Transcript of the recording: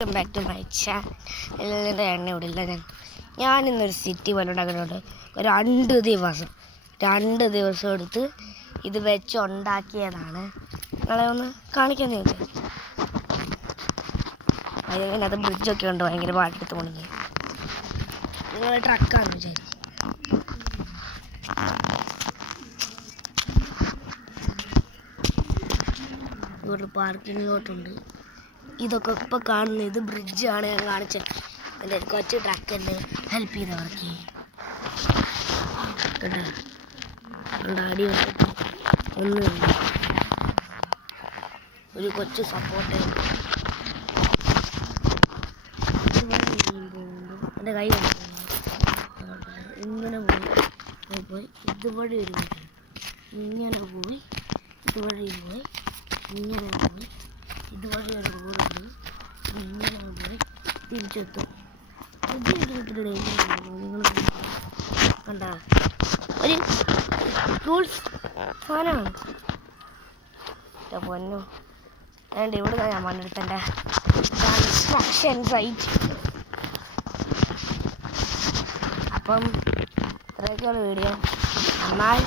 Welcome back to my channel. എല്ലാവരുടെ എണ്ണ ഇവിടില്ല. ഞാനിന്നൊരു city പോലെ ഉണ്ടാക്കുന്നുണ്ട്. രണ്ട് ദിവസം എടുത്ത് ഇത് വെച്ച് ഉണ്ടാക്കിയതാണ്. നിങ്ങളെ ഒന്ന് കാണിക്കാൻ ചോദിച്ചത്. അതിനകത്ത് ബ്രിഡ്ജൊക്കെ ഉണ്ട്. ഭയങ്കര പാട്ടെടുത്ത് പോണെങ്കിൽ നിങ്ങളെ ട്രക്കാണെന്ന് വിചാരിക്കും. ഇവിടെ പാർക്കിങ്ങിലോട്ടുണ്ട്. ഇതൊക്കെ ഇപ്പോൾ കാണുന്നത് ഇത് ബ്രിഡ്ജാണ്. ഞാൻ കാണിച്ചത് എൻ്റെ ഒരു കൊച്ചു ട്രക്കിൻ്റെ ഹെൽപ്പ് ചെയ്തവർക്ക് അടി ഒന്നുമില്ല. ഒരു കൊച്ചു സപ്പോർട്ട് എൻ്റെ കൈ ഇങ്ങനെ പോയി ഇതുവഴി ഒരു ഇങ്ങനെ പോയി ഇതുവഴി പോയി ഇങ്ങനെ പോയി ഇതുവഴി ഒരു റോഡുണ്ട്. ഇങ്ങനെ പോയി തിരിച്ചെത്തും. നിങ്ങൾ കണ്ട ഒരു ടൂൾസ് സാധനമാണ്. പൊന്നു അതുകൊണ്ട് ഇവിടെ ഞാൻ മണ്ണെടുത്തൻ്റെ കൺസ്ട്രക്ഷൻ സൈറ്റ്. അപ്പം ഇത്രയൊക്കെയുള്ള വീഡിയോ. എന്നാൽ